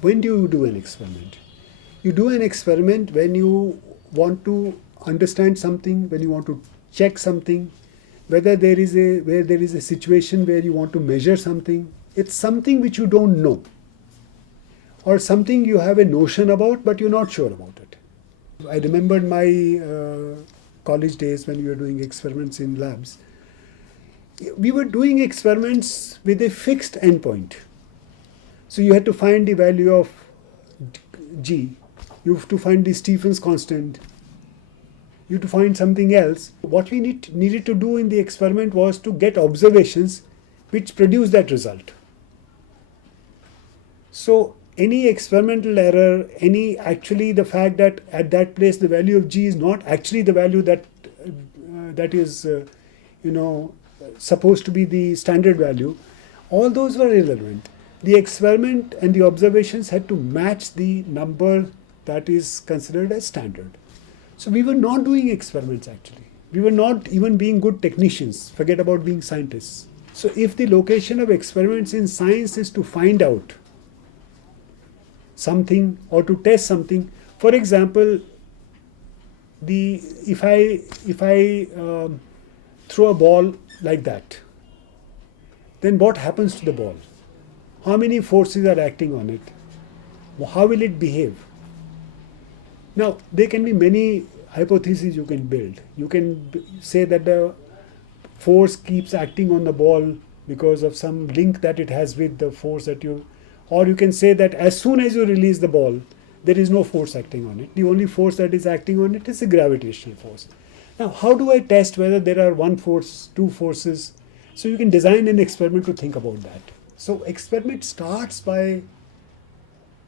when do you do an experiment? You do an experiment when you want to understand something, when you want to check something, whether there is a situation where you want to measure something. It's something which you don't know, or something you have a notion about but you're not sure about it. I remembered my college days when we were doing experiments in labs. We were doing experiments with a fixed endpoint. So you had to find the value of G. You have to find the Stefan's constant. You have to find something else. What we needed to do in the experiment was to get observations which produce that result. So any experimental error, actually the fact that at that place the value of G is not actually the value that is supposed to be the standard value, all those were irrelevant. The experiment and the observations had to match the number that is considered as standard. So we were not doing experiments actually. We were not even being good technicians, forget about being scientists. So if the location of experiments in science is to find out something or to test something, for example, if I throw a ball like that, then what happens to the ball? How many forces are acting on it? How will it behave? Now, there can be many hypotheses you can build. You can say that the force keeps acting on the ball because of some link that it has with the force that you, or you can say that as soon as you release the ball, there is no force acting on it. The only force that is acting on it is the gravitational force. Now, how do I test whether there are one force, two forces? So you can design an experiment to think about that. So experiment starts by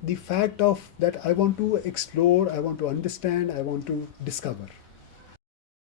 the fact of that I want to explore, I want to understand, I want to discover.